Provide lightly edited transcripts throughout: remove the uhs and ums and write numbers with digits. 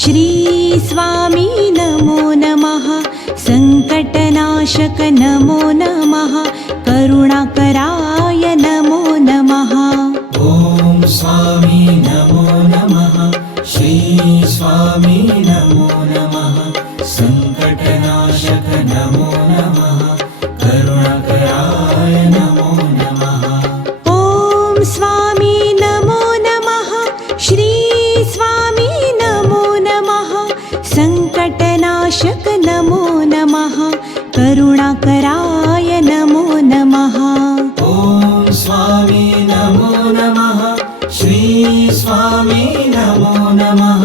श्री स्वामी नमो नमः। संकटनाशक नमो नमः। करुणाकराय नमो नमः। ॐ स्वामी नमो नमः। श्री स्वामी नमो नमः। संकटनाशक नमो नमः। करुणाकराय नमो नमः। ॐ स्वामी नमो नमः। श्री स्वामी नमो नमः। संकटनाशक नमो नमः। करुणाकराय नमो नमः। ॐ स्वामी नमो नमः। श्री स्वामी नमो नमः।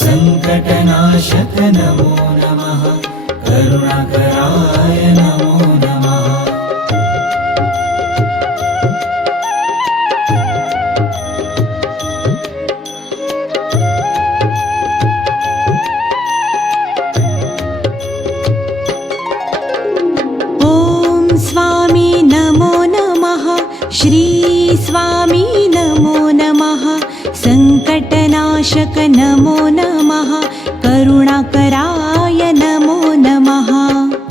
संकटनाशक नमो नमः। करुणाकराय नमो नमः। ॐ स्वामी नमो नमः। श्री स्वामी नमो नमः। संकटनाशक नमो नमः। करुणाकराय नमो नमः।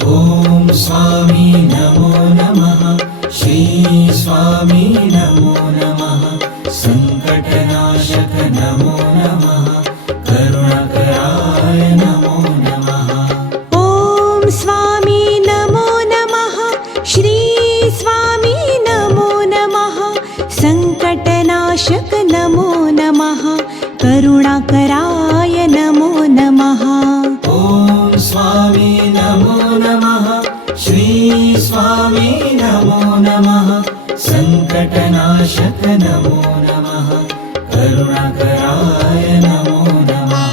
ॐ स्वामी नमो नमः। श्री स्वामी नमो नमः। संकटनाशक नमो नमः। करुणाकराय नमो नमः। ॐ स्वामी नमो नमः। श्री स्वामी नमो नमः। संकटनाशक नमो नमः। करुणाकराय नमो नमः। ॐ स्वामी नमो नमः। श्री स्वामी नमो नमः। संकटनाशक नमो नमः। करुणाकराय नमो नमः।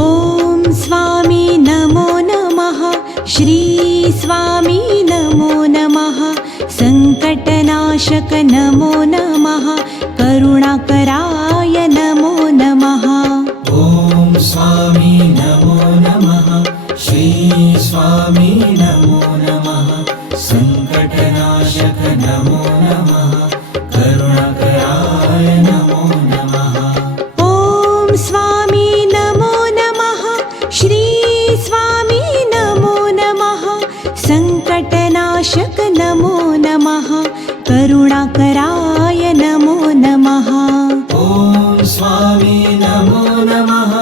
ॐ स्वामी नमो नमः। श्री स्वामी नमो नमः। संकटनाशक नमो नमः। करुणाकराय नमो नमः। ॐ स्वामी नमो नमः। श्री स्वामी नमो नमः। संकटनाशक नमो नमः। करुणाकराय नमो नमः। ॐ स्वामी नमो नमः। श्री स्वामी नमो नमः। संकटनाशक नमो नमः। करुणाकराय नमो नमः। ॐ स्वामी नमो नमः।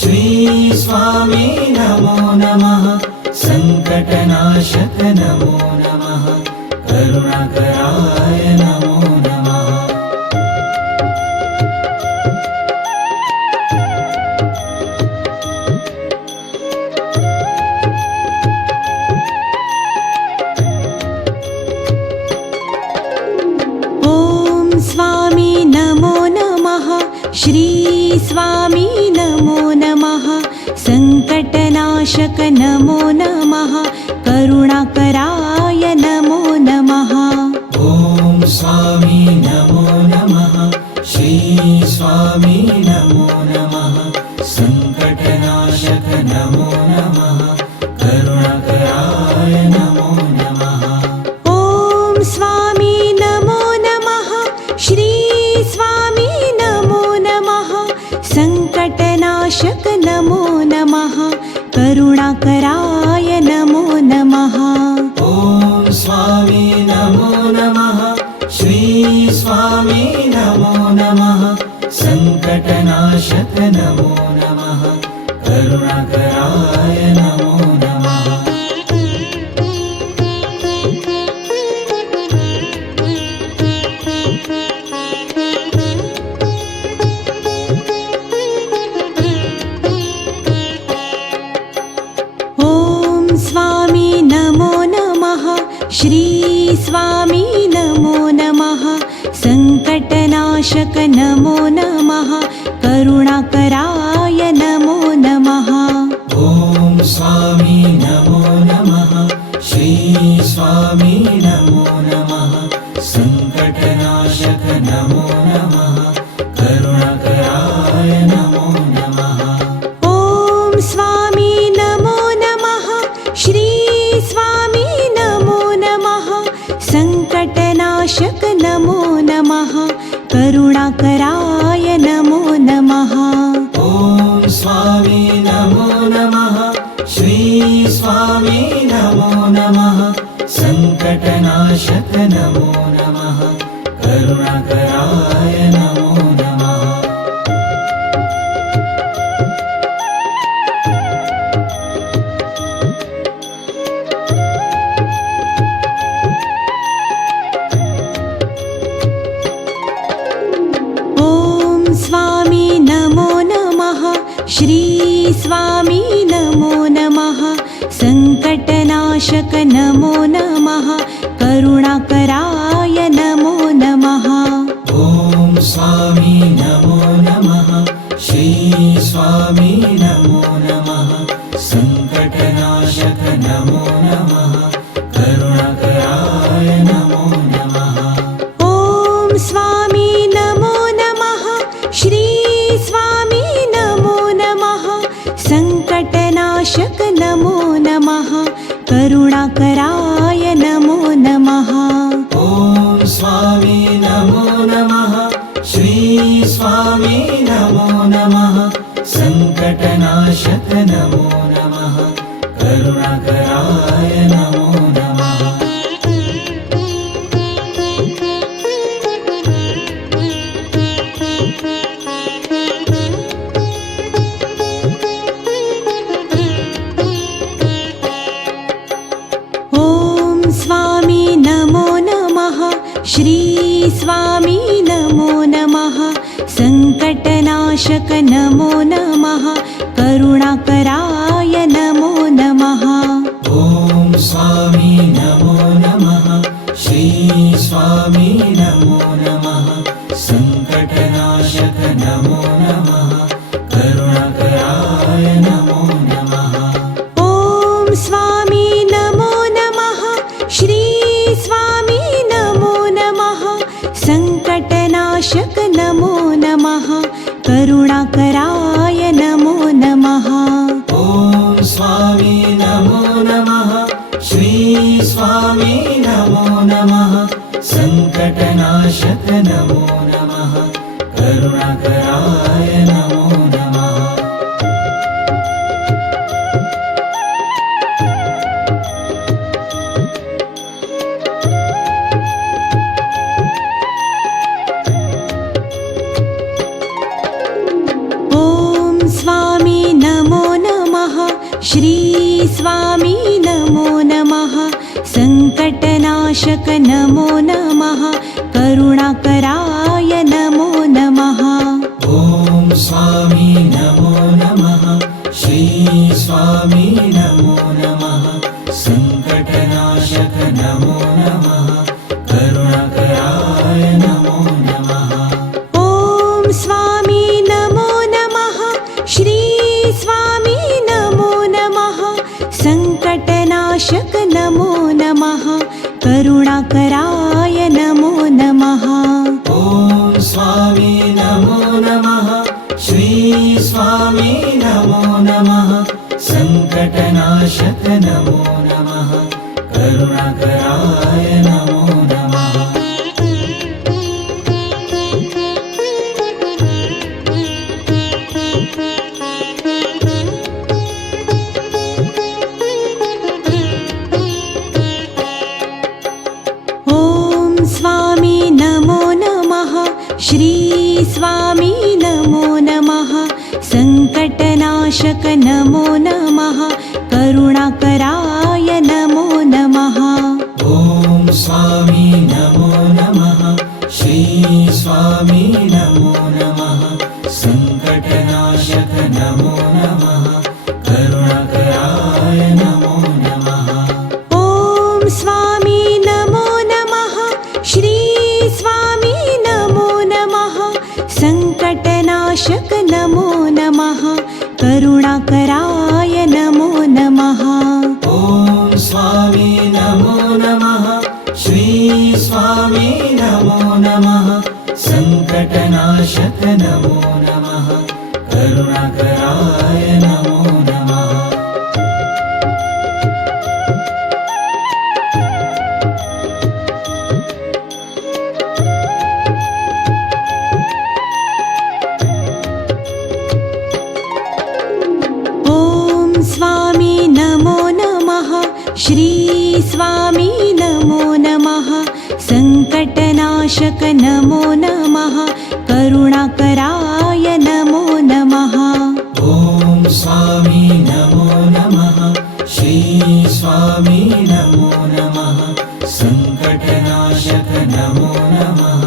श्री स्वामी नमो नमः। संकटनाशक नमो नमः। करुणाकराय नमो नमः। ॐ स्वामी नमो नमः। श्री स्वामी नमो नमः। संकटनाशक नमो नमः। करुणाकराय नमो नमः। ॐ स्वामी नमो नमः। श्री स्वामी नमो नमः। संकटनाशक नमो नमः। करुणाकराय नमो नमः। ॐ स्वामी नमो नमः। श्री स्वामी नमो नमः। संकटनाशक नमो नमः। करुणाकराय नमो नमः। ॐ स्वामी नमो नमः। श्री स्वामी नमो नमः। संकटनाशक नमो नमः। करुणाकराय नमो नमः। ॐ स्वामी नमो नमः। श्री स्वामी नमो नमः। संकटनाशक नमो नमः। करुणाकराय नमो नमः। ॐ स्वामी नमो नमः। श्री स्वामी नमो नमः। संकटनाशक नमो नमः। करुणाकराय नमो नमः। ॐ स्वामी नमो नमः करुणाकराय नमो नमः ॐ स्वामी नमो नमः श्री स्वामी नमो नमः सङ्कटनाशक नमो नमः करुणाकराय नमो नमः ॐ स्वामी नमो नमः श्री स्वामी नमो नमः सङ्कटनाशक नमो नमः करुणाकराय नमो नमः ॐ स्वामी नमो नमः श्री स्वामी नमो नमः सङ्कटनाशक नमो नमः करुणाकराय नमो नमः ॐ स्वामी नमो नमः श्री स्वामी नमो नमः सङ्कटनाशक नमो नमः करुणाकराय नमो नमः ॐ स्वामी नमो नमः श्री स्वामी नमो नमः सङ्कटनाशक नमो नमः करुणाकराय नमो नमः ॐ स्वामी नमो नमः श्री स्वामी नमो नमः सङ्कटनाशक नमो नमः करुणाकराय नमो नमः ॐ स्वामी नमो नमः श्री स्वामी नमो नमः सङ्कटनाशक नमो नमः करुणाकराय नमो नमः ॐ स्वामी नमो नमः श्री स्वामी नमो नमः सङ्कटनाशक नमो नमः करुणाकराय नमो नमः ॐ स्वामी नमो नमः श्री स्वामी नमो नमः सङ्कटनाशक नमो नमः करुणाकराय नमो नमः ॐ स्वामी नमो नमः श्री स्वामी नमो नमः सङ्कटनाशक नमो नमः करुणाकराय नमो नमः ॐ स्वामी नमो नमः श्री स्वामी नमो नमः सङ्कटनाशक नमो नमः करुणाकराय नमो नमः ॐ स्वामी नमो नमः श्री स्वामी नमो नमः सङ्कटनाशक नमो नमः करुणाकराय नमो नमः ॐ स्वामी नमो नमः श्री स्वामी नमो नमः सङ्कटनाशक नमो नमः करुणाकराय नमो नमः ॐ स्वामी नमो नमः श्री स्वामी नमो नमः सङ्कटनाशक नमो नमः करुणाकराय नमो नमः ॐ स्वामी नमो नमः श्री स्वामी नमो नमः सङ्कटनाशक नमो नमः करुणाकराय नमो नमः ॐ स्वामी नमो नमः श्री स्वामी नमो नमः सङ्कटनाशक नमो नमः करुणाकराय नमो नमः ॐ स्वामी नमो नमः श्री स्वामी नमो नमः सङ्कटनाशक नमो नमः करुणाकराय नमो नमः सङ्कटनाशक नमो नमः करुणाकराय नमो नमः ॐ स्वामी नमो नमः श्री स्वामी नमो नमः सङ्कटनाशक नमो नमः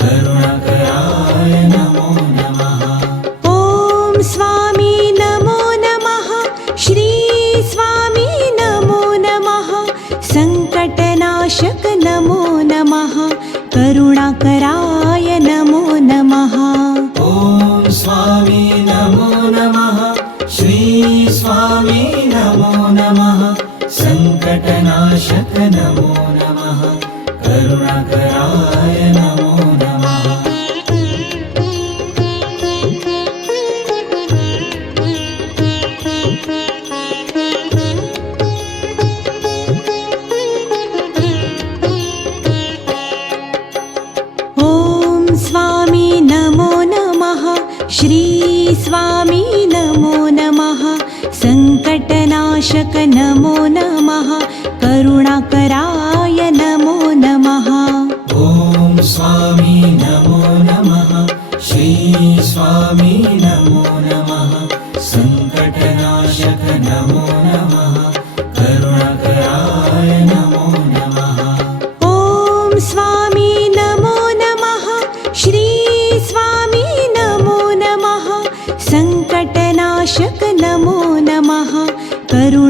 करुणाकराय नमो नमः ॐ स्वामी नमो नमः श्री स्वामी नमो नमः सङ्कटनाशक नमो नमः करुणाकराय नमो नमः ॐ स्वामी नमो नमः श्री स्वामी नमो नमः सङ्कटनाशक नमो नमः करुणाकराय नमो नमः ॐ स्वामी नमो नमः श्री स्वामी नमो नमः सङ्कटनाशक नमो नमः करुणाकराय नमो नमः ॐ स्वामी नमो नमः श्री स्वामी नमो नमः सङ्कटनाशक नमो नमः करुणाकराय नमो नमः ॐ स्वामी नमो नमः श्री स्वामी नमो नमः सङ्कटनाशक नमो नमः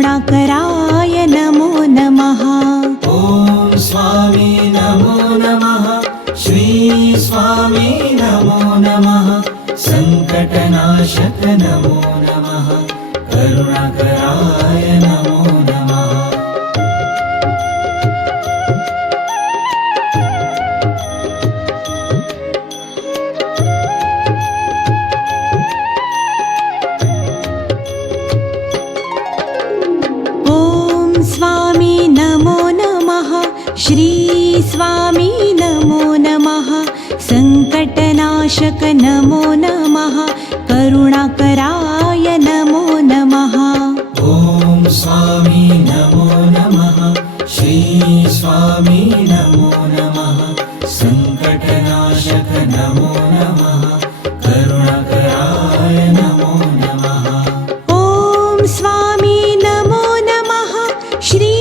करुणाकराय नमो नमः ॐ स्वामी नमो नमः श्री स्वामी नमो नमः सङ्कटनाशक नमो नमः करुणाकराय नमो नमः ॐ स्वामी नमो नमः श्री स्वामी नमो नमः सङ्कटनाशक नमो नमः करुणाकराय नमो नमः ॐ स्वामी नमो नमः श्री स्वामी नमो नमः सङ्कटनाशक नमो नमः करुणाकराय नमो नमः ॐ स्वामी नमो नमः श्री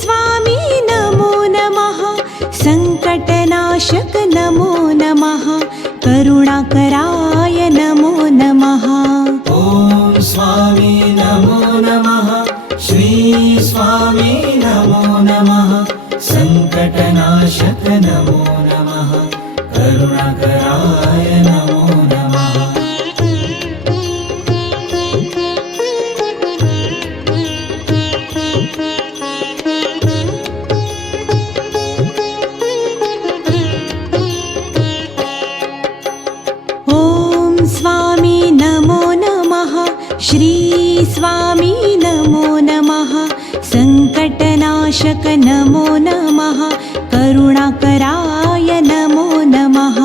स्वामी नमो नमः सङ्कटनाशक नमो नमः करुणाकराय नमो नमः ॐ स्वामी नमो नमः श्री स्वामी नमो नमः सङ्कटनाशक नमो नमः करुणाकराय नमो नमः ॐ स्वामी नमो नमः श्री स्वामी नमो नमः सङ्कटनाशक नमो नमः करुणाकराय नमो नमः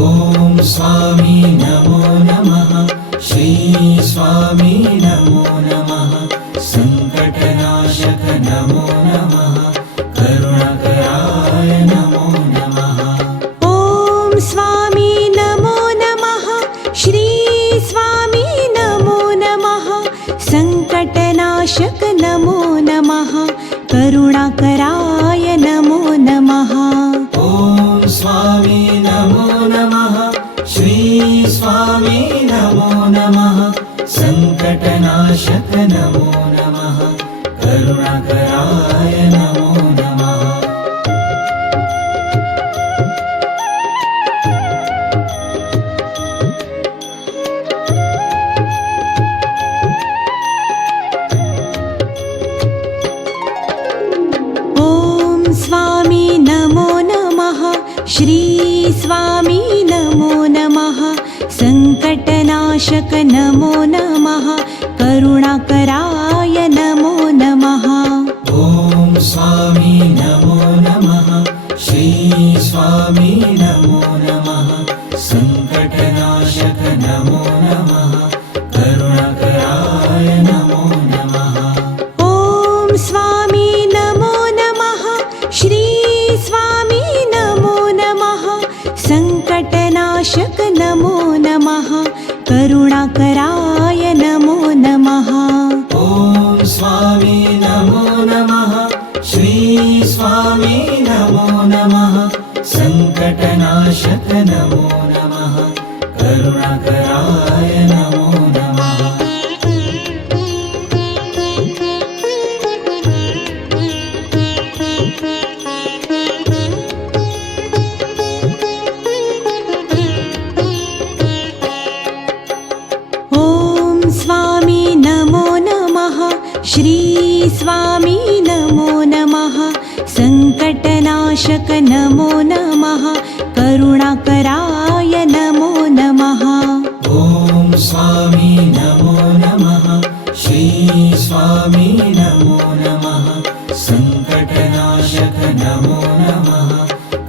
ॐ स्वामी नमो नमः श्री स्वामी नमो नमः सङ्कटनाशक नमो नमः करुणाकराय नमो नमः ॐ स्वामी नमो नमः श्री स्वामी नमो नमः सङ्कटनाशक नमो नमः करुणाकराय नमो नमः ॐ स्वामी नमो नमः श्री स्वामी नमो नमः सङ्कटनाशक नमो नमः करुणाकराय नमो नमः ॐ स्वामी नमो नमः श्री स्वामी नमो नमः सङ्कटनाशक नमो नमः करुणाकराय नमो नमः ॐ स्वामी नमो नमः श्री स्वामी नमो नमः सङ्कटनाशक नमो नमः करुणाकराय नमो नमः ॐ स्वामी नमो नमः श्री स्वामी नमो नमः करुणाकरनाशक नमो नमः करुणाकराय नमो नमः ॐ स्वामी नमो नमः श्री स्वामी नमो नमः सङ्कटनाशक नमो नमः करुणाकराय नमो नमः ॐ स्वामी नमो नमः श्री स्वामी नमो नमः सङ्कटनाशक नमो नमः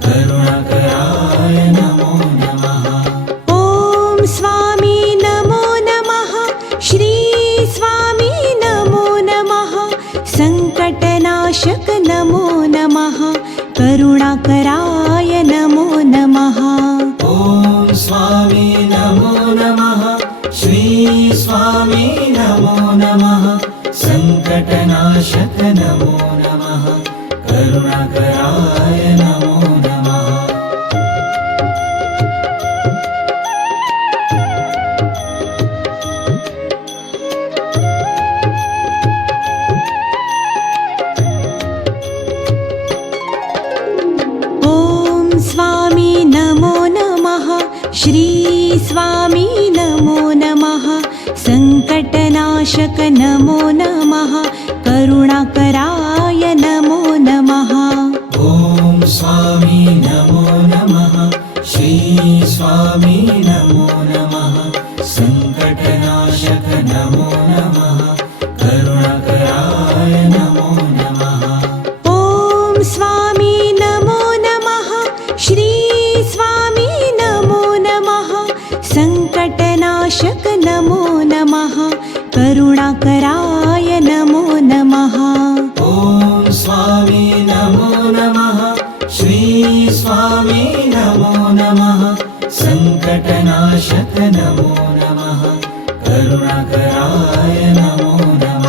करुणाकराय नमो नमः ॐ स्वामी नमो नमः श्री स्वामी नमो नमः सङ्कटनाशक नमो नमः करुणाकराय नमो नमः ॐ स्वामी नमो नमः श्री स्वामी नमो नमः सङ्कटनाशक नमो नमः करुणाकराय नमो नमः ॐ स्वामी नमो नमः श्री स्वामी नमो नमः सङ्कटनाशक नमो नमः करुणाकराय नमो नमः ॐ स्वामी नमो नमः श्री स्वामी नमो नमः सङ्कटनाशक नमो नमः करुणाकराय नमो नमः ॐ स्वामी नमो नमः श्री स्वामी नमो नमः सङ्कटनाशक नमो नमः करुणाकराय नमो नमः ॐ स्वामी नमो नमः श्री स्वामी नमो नमः सङ्कटनाशक नमो नमः करुणाकराय नमो नमः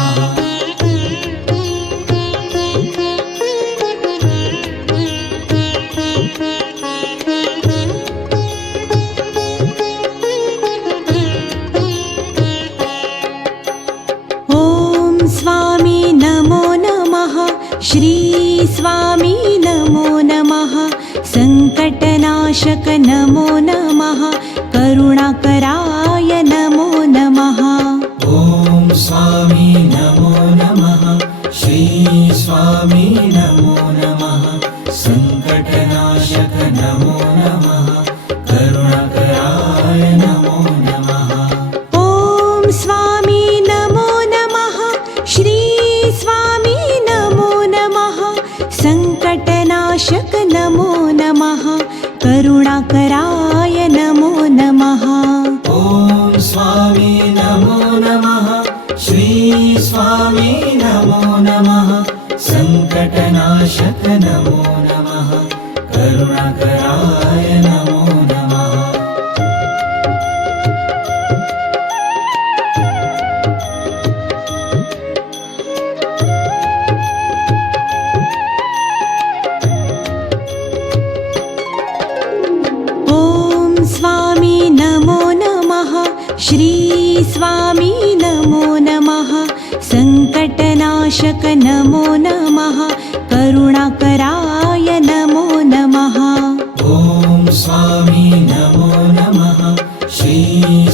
ॐ स्वामी नमो नमः श्री स्वामी नमो नमः सङ्कटनाशक नमो नमः करुणाकराय नमो नमः ॐ स्वामी नमो नमः श्री स्वामी नमो नमः सङ्कटनाशक नमो नमः करुणाकराय नमो नमः ॐ स्वामी नमो नमः श्री स्वामी नमो नमः सङ्कटनाशक नमो नमः करुणाकराय नमो नमः ॐ स्वामी नमो नमः श्री स्वामी नमो नमः सङ्कटनाशक नमो नमः करुणाकराय नमो नमः ॐ स्वामी नमो नमः श्री स्वामी नमो नमः सङ्कटनाशक नमो नमः करुणाकराय नमो नमः ॐ स्वामी नमो नमः श्री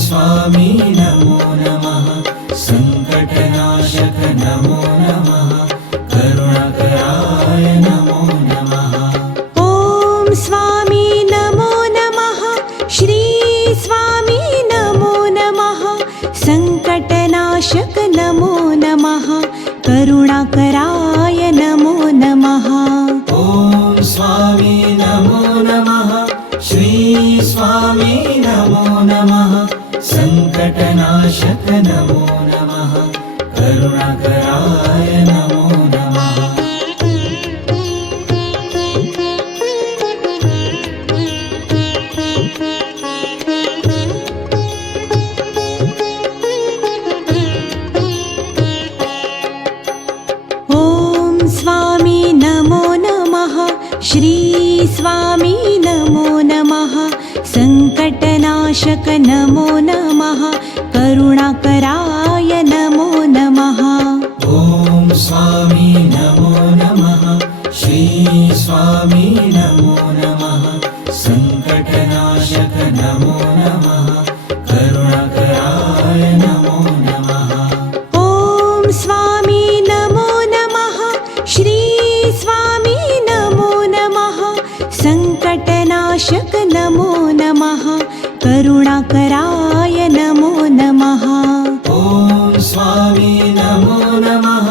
स्वामी नमो नमः सङ्कटनाशक नमो नमः करुणाकराय नमो नमः ॐ स्वामी नमो नमः श्री स्वामी नमो नमः सङ्कटनाशक नमो नमः करुणाकराय नमो नमः ॐ स्वामी नमो नमः श्री स्वामी नमो नमः सङ्कटनाशक नमो नमः करुणाकराय नमो नमः ॐ स्वामी नमो नमः श्री स्वामी नमो नमः संकटनाशक नमो नमः करुणाकराय नमो नमः ॐ स्वामी नमो नमः श्री स्वामी नमो नमः सङ्कटनाशक नमो नमः करुणाकराय नमो नमः ॐ स्वामी नमो नमः श्री स्वामी नमो नमः सङ्कटनाशक नमो नमः करुणाकराय नमो नमः ॐ स्वामी नमो नमः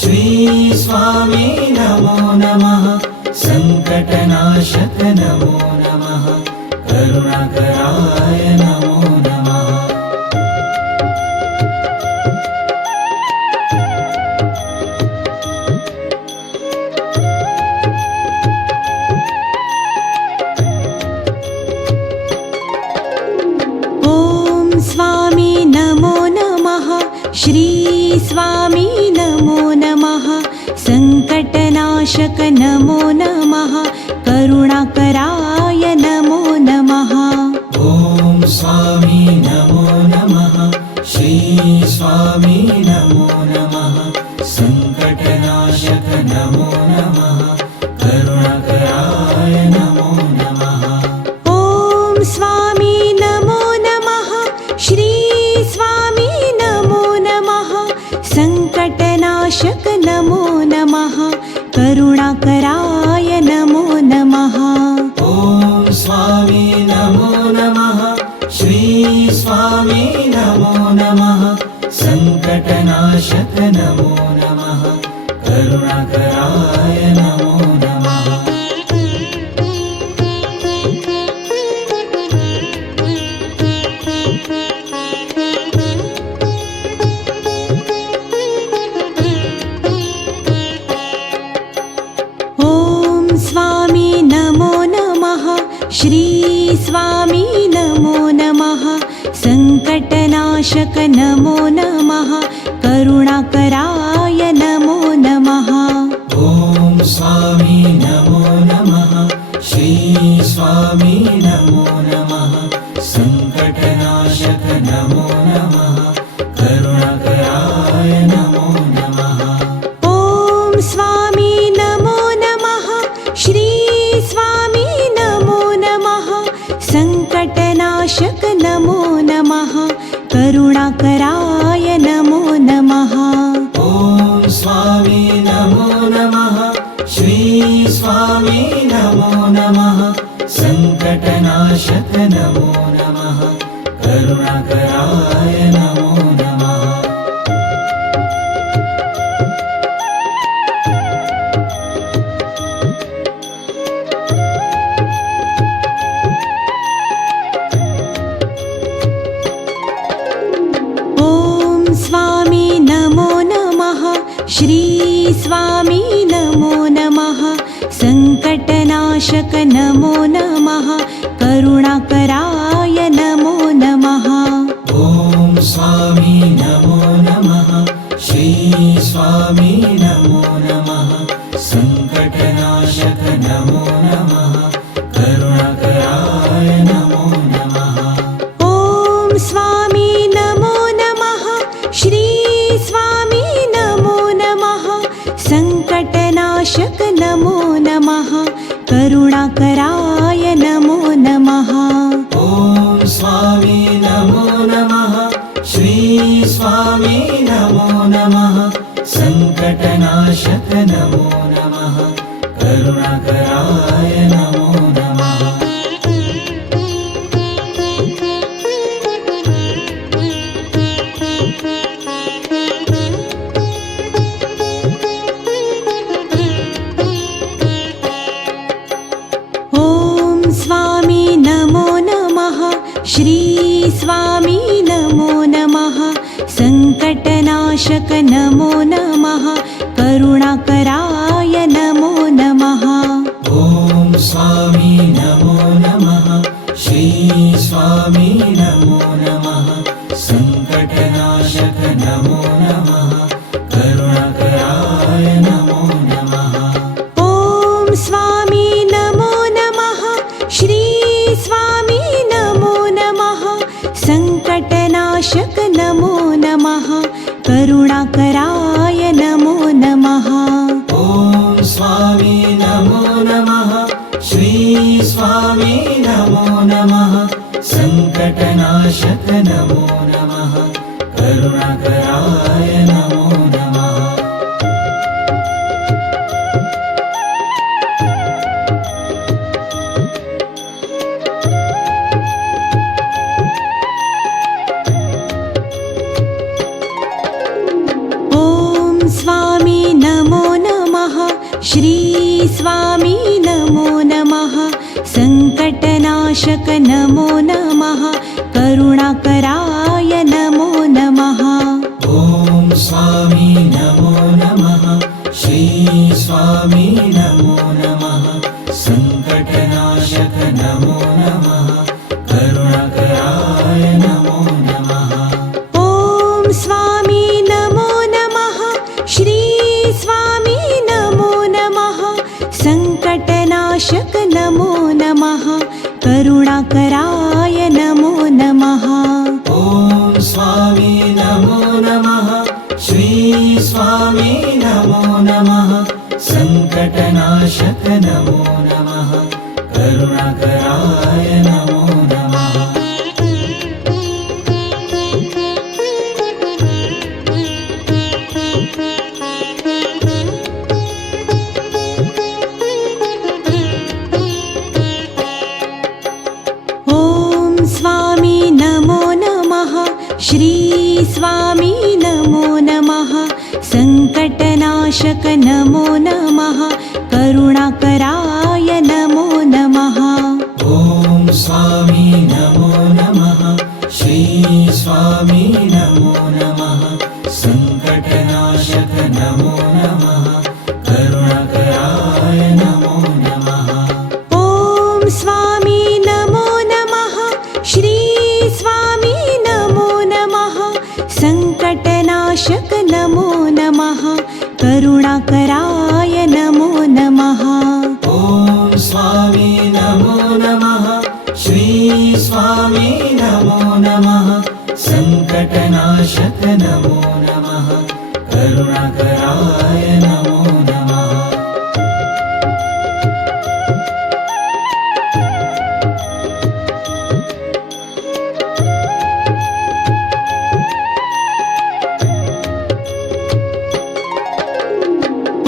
श्री स्वामी नमो नमः सङ्कटनाशक नमो नमः करुणाकराय नमो नमः ॐ स्वामी नमो नमः श्री स्वामी नमो नमः सङ्कटनाशक नमो नमः करुणाकराय नमो नमः ॐ स्वामी नमो नमः श्री स्वामी नमो नमः सङ्कटनाशक नमो नमः करुणाकराय नमो नमः ॐ स्वामी नमो नमः श्री स्वामी नमो नमः सङ्कटनाशक नमो नमः करुणाकराय नमो नमः ॐ स्वामी नमो नमः श्री स्वामी नमो नमः सङ्कटनाशक नमो नमः करुणाकराय नमो नमः ॐ स्वामी नमो नमः श्री स्वामी नमो नमः सङ्कटनाशक नमो नमः करुणाकराय नमो नमः ॐ स्वामी नमो नमः श्री स्वामी नमो नमः सङ्कटनाशक नमो नमः करुणाकराय नमो नमः ॐ स्वामी नमो नमः श्री स्वामी नमो नमः सङ्कटनाशक नमो नमः करुणाकराय नमो नमः ॐ स्वामी नमो नमः श्री स्वामी नमो नमः सङ्कटनाशक नमो नमः करुणाकराय नमो नमः ॐ स्वामी नमो नमः श्री स्वामी नमो नमः सङ्कटनाशक नमो नमः करुणाकराय नमो नमः ॐ स्वामी नमो नमः श्री स्वामी नमो नमः सङ्कटनाशक नमो नमः करुणाकराय नमो नमः ॐ स्वामी नमो नमः श्री स्वामी नमो नमः सङ्कटनाशक नमो नमः करुणाकराय नमो नमः ॐ स्वामी नमो नमः श्री स्वामी नमो नमः सङ्कटनाशक नमो नमः करुणाकराय नमो नमः ॐ स्वामी नमो नमः श्री स्वामी नमो नमः सङ्कटनाशक नमो नमः करुणाकराय नमो नमः ॐ स्वामी नमो नमः श्री स्वामी नमो नमः सङ्कटनाशक नमो नमः करुणाकराय नमो नमः ॐ स्वामी नमो नमः श्री स्वामी नमो नमः सङ्कटनाशक नमो नमः करुणाकराय नमो नमः ॐ स्वामी नमो नमः श्री स्वामी नमो नमः सङ्कटनाशक नमो नमः करुणाकराय नमो नमः ॐ स्वामी नमो नमः श्री स्वामी नमो नमः सङ्कटनाशक नमो नमः करुणाकराय नमो नमः ॐ स्वामी नमो नमः श्री स्वामी नमो नमः सङ्कटनाशक नमो नमः करुणाकराय नमो नमः ॐ स्वामी नमो नमः श्री स्वामी नमो नमः सङ्कटनाशक नमो नमः करुणाकराय नमो नमः ॐ स्वामी नमो नमः श्री स्वामी नमो नमः सङ्कटनाशक नमो नमः करुणाकराय नमो नमः ॐ स्वामी नमो नमः श्री स्वामी नमो नमः सङ्कटनाशक नमो नमः करुणाकराय नमो नमः ॐ स्वामी नमो नमः श्री स्वामी नमो नमः सङ्कटनाशक नमो नमः करुणाकराय नमो नमः ॐ स्वामी नमो नमः श्री स्वामी नमो नमः सङ्कटनाशक नमो नमः करुणाकराय नमो नमः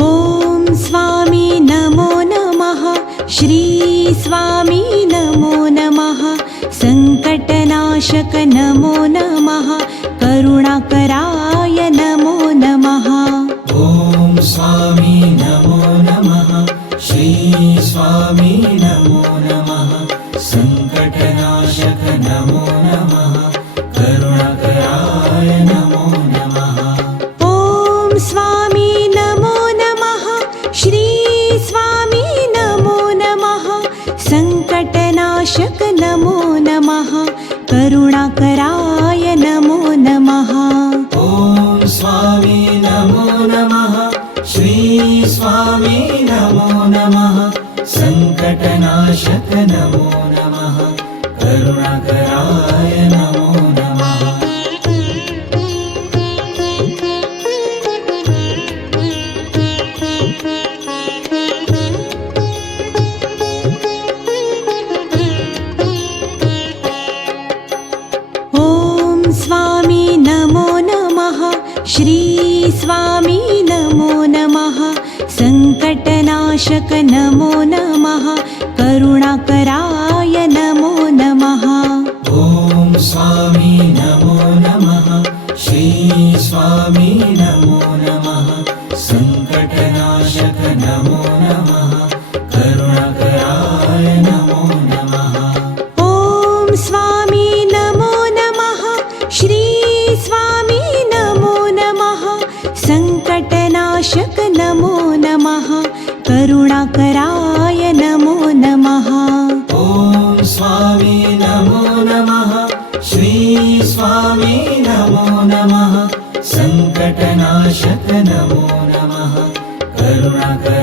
ॐ स्वामी नमो नमः श्री स्वामी नमो नमः सङ्कटनाशक नमो नमः करुणाकराय नमो नमः ॐ स्वामी नमो नमः श्री स्वामी नमो नमः सङ्कटनाशक नमो नमः करुणाकराय नमो नमः ॐ स्वामी नमो नमः श्री स्वामी नमो नमः सङ्कटनाशक नमो नमः करुणाकराय नमो नमः ॐ स्वामी नमो नमः श्री स्वामी नमो नमः सङ्कटनाशक नमो नमः करुणाकराय नमो नमः ॐ स्वामी नमो नमः श्री स्वामी नमो नमः सङ्कटनाशक नमो नमः करुणाकराय नमो नमः ॐ स्वामी नमो नमः श्री स्वामी नमो नमः सङ्कटनाशक नमो नमः करुणाकराय नमो नमः ॐ स्वामी नमो नमः श्री स्वामी नमो नमः सङ्कटनाशक नमो नमः करुणाकराय नमो नमः ॐ स्वामी नमो नमः श्री स्वामी नमो नमः सङ्कटनाशक नमो नमः करुणाकराय